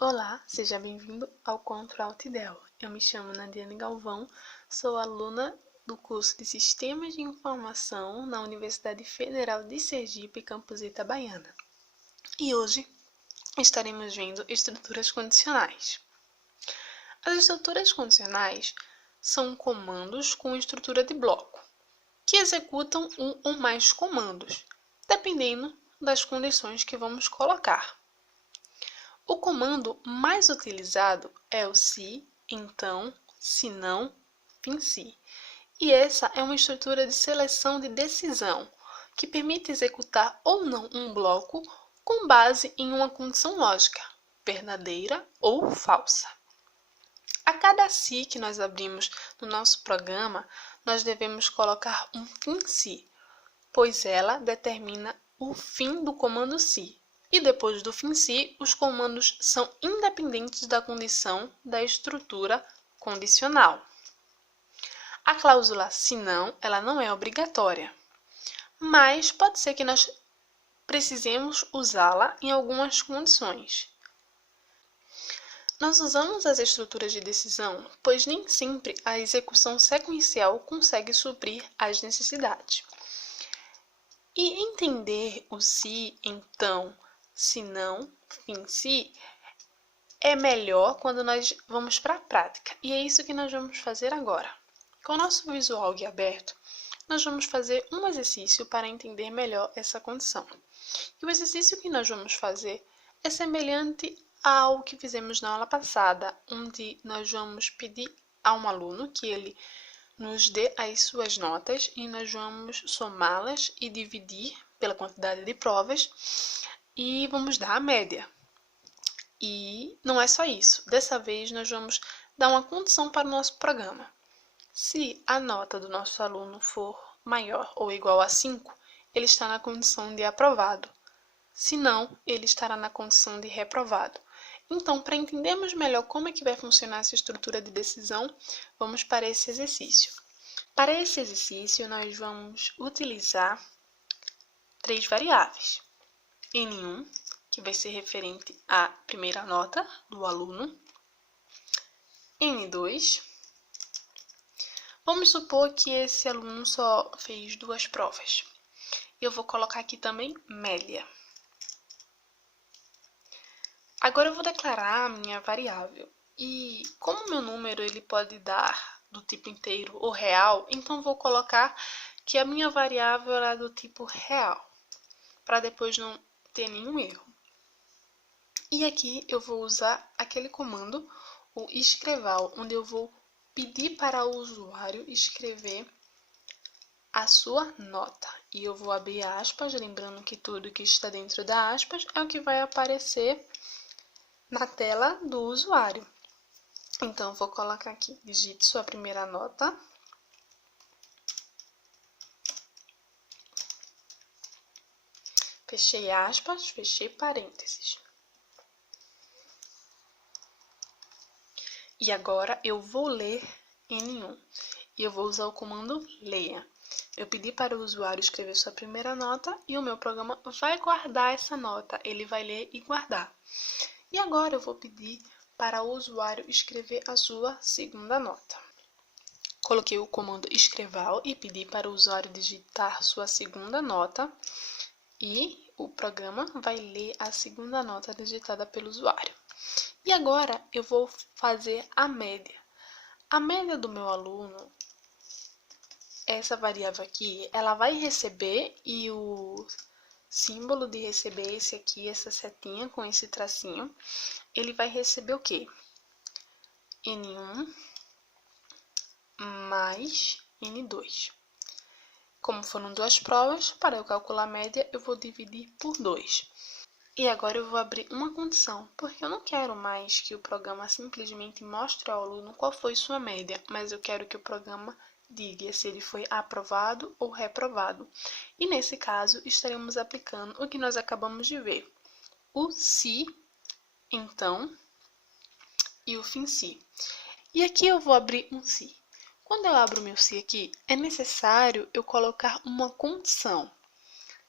Olá, seja bem-vindo ao Contra Altidel. Eu me chamo Nadiane Galvão, sou aluna do curso de Sistemas de Informação na Universidade Federal de Sergipe, campus Itabaiana. E hoje estaremos vendo estruturas condicionais. As estruturas condicionais são comandos com estrutura de bloco, que executam um ou mais comandos, dependendo das condições que vamos colocar. O comando mais utilizado é o se, então, se não, fim se. E essa é uma estrutura de seleção de decisão, que permite executar ou não um bloco com base em uma condição lógica, verdadeira ou falsa. A cada se que nós abrimos no nosso programa, nós devemos colocar um fim se, pois ela determina o fim do comando se. E depois do fim se, os comandos são independentes da condição da estrutura condicional. A cláusula se não, ela não é obrigatória, mas pode ser que nós precisemos usá-la em algumas condições. Nós usamos as estruturas de decisão, pois nem sempre a execução sequencial consegue suprir as necessidades. E entender o se, então, se não, fim se, é melhor quando nós vamos para a prática. E é isso que nós vamos fazer agora. Com o nosso Visual Guia aberto, nós vamos fazer um exercício para entender melhor essa condição. E o exercício que nós vamos fazer é semelhante ao que fizemos na aula passada, onde nós vamos pedir a um aluno que ele nos dê as suas notas e nós vamos somá-las e dividir pela quantidade de provas e vamos dar a média. E não é só isso. Dessa vez, nós vamos dar uma condição para o nosso programa. Se a nota do nosso aluno for maior ou igual a 5, ele está na condição de aprovado. Se não, ele estará na condição de reprovado. Então, para entendermos melhor como é que vai funcionar essa estrutura de decisão, vamos para esse exercício. Para esse exercício, nós vamos utilizar 3 variáveis. N1, que vai ser referente à primeira nota do aluno. N2. Vamos supor que esse aluno só fez 2 provas. Eu vou colocar aqui também média. Agora eu vou declarar a minha variável. E como meu número ele pode dar do tipo inteiro ou real, então vou colocar que a minha variável é do tipo real, para depois não ter nenhum erro. E aqui eu vou usar aquele comando, o escreval, onde eu vou pedir para o usuário escrever a sua nota. E eu vou abrir aspas, lembrando que tudo que está dentro da aspas é o que vai aparecer na tela do usuário. Então, eu vou colocar aqui, digite sua primeira nota. Fechei aspas, fechei parênteses. E agora eu vou ler N1. E eu vou usar o comando leia. Eu pedi para o usuário escrever sua primeira nota e o meu programa vai guardar essa nota. Ele vai ler e guardar. E agora eu vou pedir para o usuário escrever a sua segunda nota. Coloquei o comando escreval e pedi para o usuário digitar sua segunda nota e o programa vai ler a segunda nota digitada pelo usuário. E agora eu vou fazer a média. A média do meu aluno, essa variável aqui, ela vai receber e o símbolo de receber esse aqui, essa setinha com esse tracinho, ele vai receber o quê? N1 mais N2. Como foram 2 provas, para eu calcular a média, eu vou dividir por 2. E agora eu vou abrir uma condição, porque eu não quero mais que o programa simplesmente mostre ao aluno qual foi sua média, mas eu quero que o programa diga se ele foi aprovado ou reprovado. E nesse caso, estaremos aplicando o que nós acabamos de ver. O se, então, e o fim se. E aqui eu vou abrir um se. Quando eu abro o meu se aqui, é necessário eu colocar uma condição.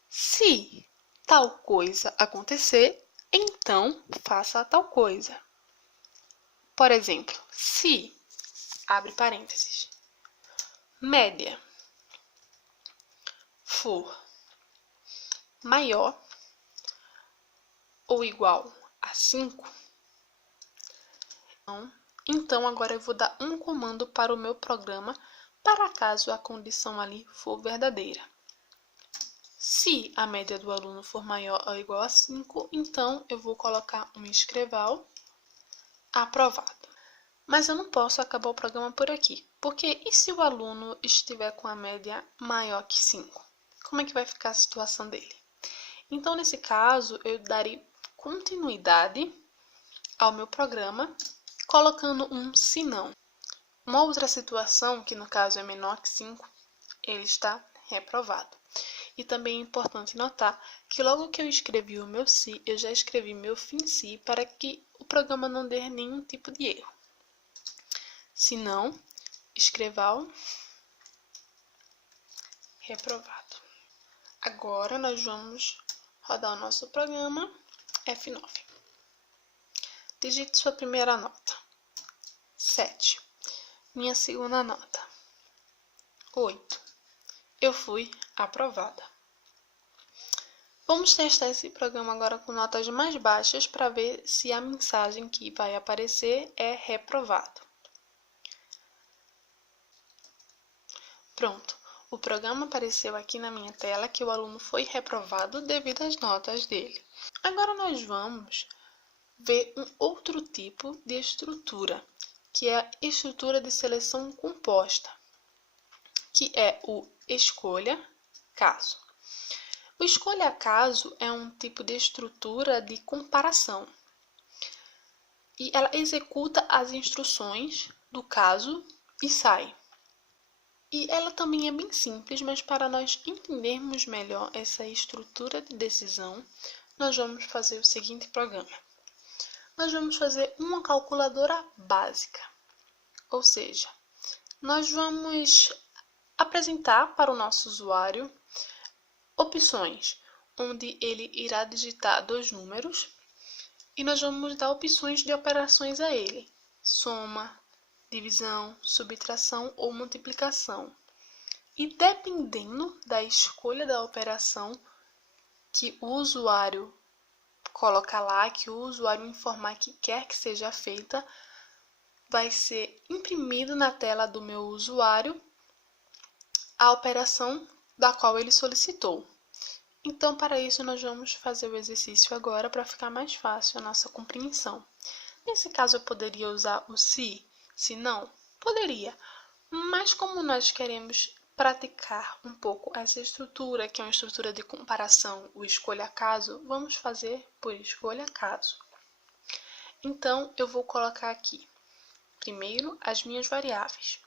Se tal coisa acontecer, então faça tal coisa. Por exemplo, se, abre parênteses, média for maior ou igual a 5, então agora eu vou dar um comando para o meu programa para caso a condição ali for verdadeira. Se a média do aluno for maior ou igual a 5, então eu vou colocar um escreval aprovado. Mas eu não posso acabar o programa por aqui, porque e se o aluno estiver com a média maior que 5? Como é que vai ficar a situação dele? Então, nesse caso, eu darei continuidade ao meu programa, colocando um se não. Uma outra situação, que no caso é menor que 5, ele está reprovado. E também é importante notar que logo que eu escrevi o meu se, eu já escrevi meu fim se para que o programa não dê nenhum tipo de erro. Se não, escreval reprovado. Agora nós vamos rodar o nosso programa F9. Digite sua primeira nota. 7. Minha segunda nota. 8. Eu fui aprovada. Vamos testar esse programa agora com notas mais baixas para ver se a mensagem que vai aparecer é reprovado. Pronto, o programa apareceu aqui na minha tela que o aluno foi reprovado devido às notas dele. Agora nós vamos ver um outro tipo de estrutura, que é a estrutura de seleção composta, que é o escolha caso. O escolha caso é um tipo de estrutura de comparação e ela executa as instruções do caso e sai. E ela também é bem simples, mas para nós entendermos melhor essa estrutura de decisão, nós vamos fazer o seguinte programa. Nós vamos fazer uma calculadora básica, ou seja, nós vamos apresentar para o nosso usuário opções, onde ele irá digitar 2 números e nós vamos dar opções de operações a ele, soma, divisão, subtração ou multiplicação. E dependendo da escolha da operação que o usuário colocar lá, que o usuário informar que quer que seja feita, vai ser imprimido na tela do meu usuário a operação da qual ele solicitou. Então, para isso, nós vamos fazer o exercício agora para ficar mais fácil a nossa compreensão. Nesse caso, eu poderia usar o se não? Poderia, mas como nós queremos praticar um pouco essa estrutura, que é uma estrutura de comparação, o escolha caso, vamos fazer por escolha caso. Então, eu vou colocar aqui, primeiro, as minhas variáveis.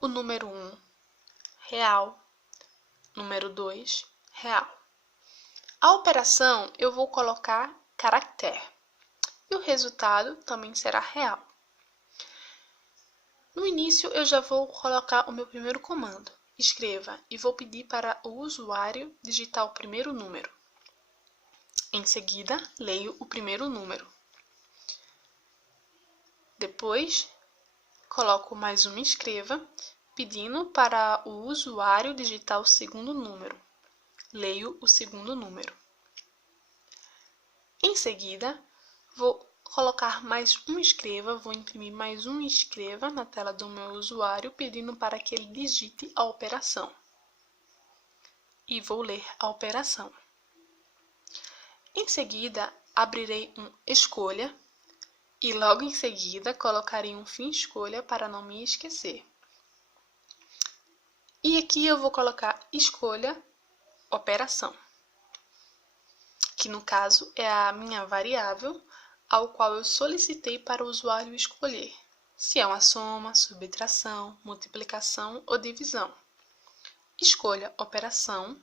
O número 1, real. Número 2, real. A operação, eu vou colocar caractere. E o resultado também será real. No início, eu já vou colocar o meu primeiro comando. Escreva e vou pedir para o usuário digitar o primeiro número. Em seguida, leio o primeiro número. Depois, coloco mais uma escreva, pedindo para o usuário digitar o segundo número. Leio o segundo número. Em seguida, vou colocar mais um escreva, vou imprimir mais um escreva na tela do meu usuário, pedindo para que ele digite a operação. E vou ler a operação. Em seguida, abrirei um escolha e logo em seguida colocarei um fim escolha para não me esquecer. E aqui eu vou colocar escolha operação, que no caso é a minha variável ao qual eu solicitei para o usuário escolher, se é uma soma, subtração, multiplicação ou divisão. Escolha operação,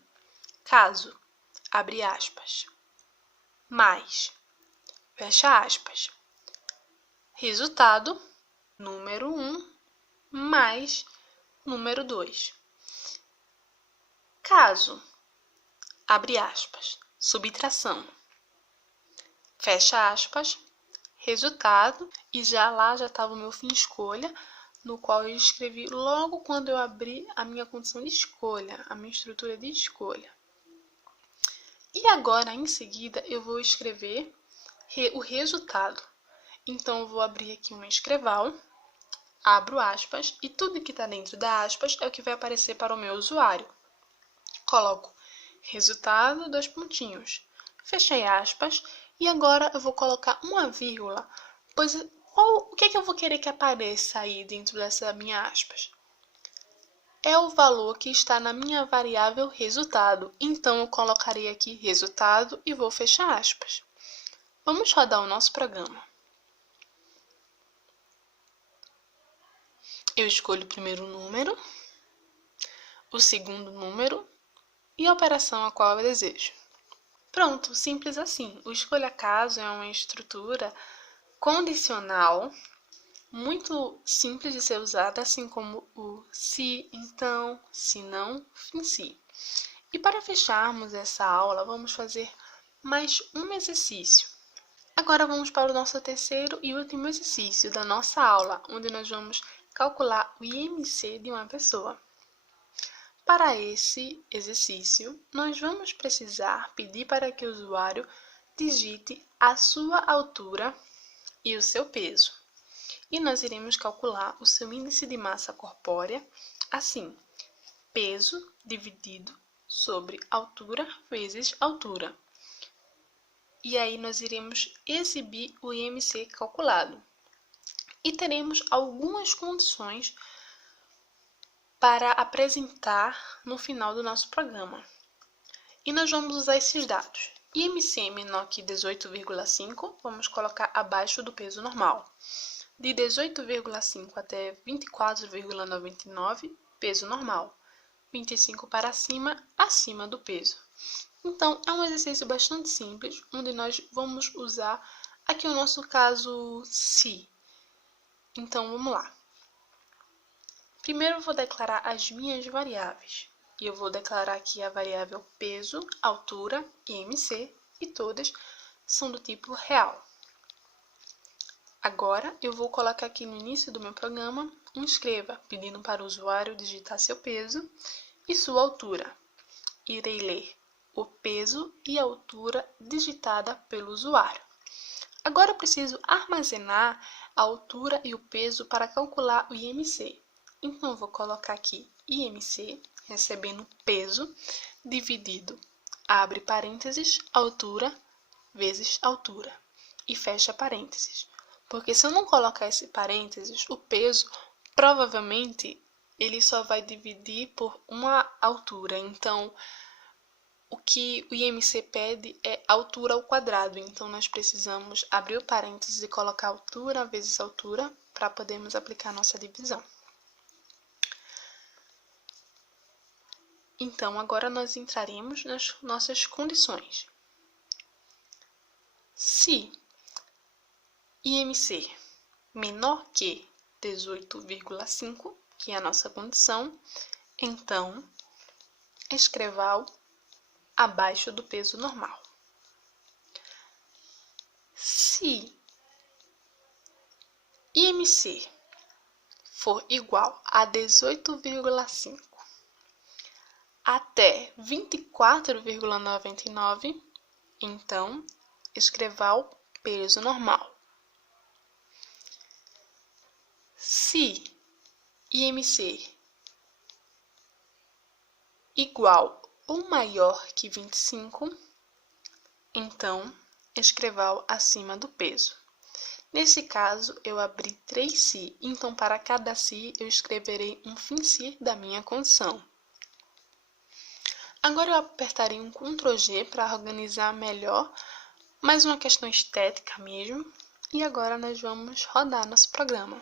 caso, abre aspas, mais, fecha aspas, resultado, número 1 mais número 2. Caso, abre aspas, subtração, fecha aspas, resultado, e já estava o meu fim escolha, no qual eu escrevi logo quando eu abri a minha condição de escolha, a minha estrutura de escolha. E agora, em seguida, eu vou escrever o resultado. Então, eu vou abrir aqui uma escreval, abro aspas, e tudo que está dentro da aspas é o que vai aparecer para o meu usuário. Coloco resultado, 2 pontinhos. Fechei aspas, e agora eu vou colocar uma vírgula, pois o que eu vou querer que apareça aí dentro dessa minha aspas? É o valor que está na minha variável resultado. Então, eu colocarei aqui resultado e vou fechar aspas. Vamos rodar o nosso programa. Eu escolho o primeiro número, o segundo número e a operação a qual eu desejo. Pronto, simples assim. O escolha caso é uma estrutura condicional muito simples de ser usada, assim como o se, então, se não, fim se. E para fecharmos essa aula, vamos fazer mais um exercício. Agora vamos para o nosso terceiro e último exercício da nossa aula, onde nós vamos calcular o IMC de uma pessoa. Para esse exercício, nós vamos precisar pedir para que o usuário digite a sua altura e o seu peso. E nós iremos calcular o seu índice de massa corpórea, assim, peso dividido sobre altura vezes altura. E aí nós iremos exibir o IMC calculado. E teremos algumas condições para apresentar no final do nosso programa. E nós vamos usar esses dados. IMC menor que 18,5, vamos colocar abaixo do peso normal. De 18,5 até 24,99, peso normal. 25 para cima, acima do peso. Então, é um exercício bastante simples, onde nós vamos usar aqui o nosso caso se. Então, vamos lá. Primeiro, eu vou declarar as minhas variáveis. E eu vou declarar aqui a variável peso, altura e IMC, e todas são do tipo real. Agora, eu vou colocar aqui no início do meu programa um escreva, pedindo para o usuário digitar seu peso e sua altura. Irei ler o peso e a altura digitada pelo usuário. Agora, eu preciso armazenar a altura e o peso para calcular o IMC. Então, eu vou colocar aqui IMC, recebendo peso, dividido, abre parênteses, altura, vezes altura, e fecha parênteses. Porque se eu não colocar esse parênteses, o peso, provavelmente, ele só vai dividir por uma altura. Então, o que o IMC pede é altura ao quadrado. Então, nós precisamos abrir o parênteses e colocar altura vezes altura para podermos aplicar a nossa divisão. Então, agora nós entraremos nas nossas condições. Se IMC menor que 18,5, que é a nossa condição, então, escreval abaixo do peso normal. Se IMC for igual a 18,5 até 24,99, então, escreval peso normal. Se IMC igual ou maior que 25, então, escreval acima do peso. Nesse caso, eu abri 3 se, então para cada se eu escreverei um fim se da minha condição. Agora eu apertarei um Ctrl G para organizar melhor, mais uma questão estética mesmo, e agora nós vamos rodar nosso programa.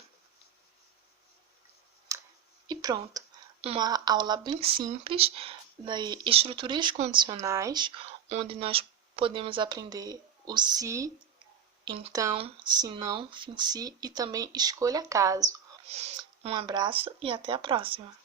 E pronto, uma aula bem simples de estruturas condicionais, onde nós podemos aprender o se, então, se não, fim se e também escolha caso. Um abraço e até a próxima!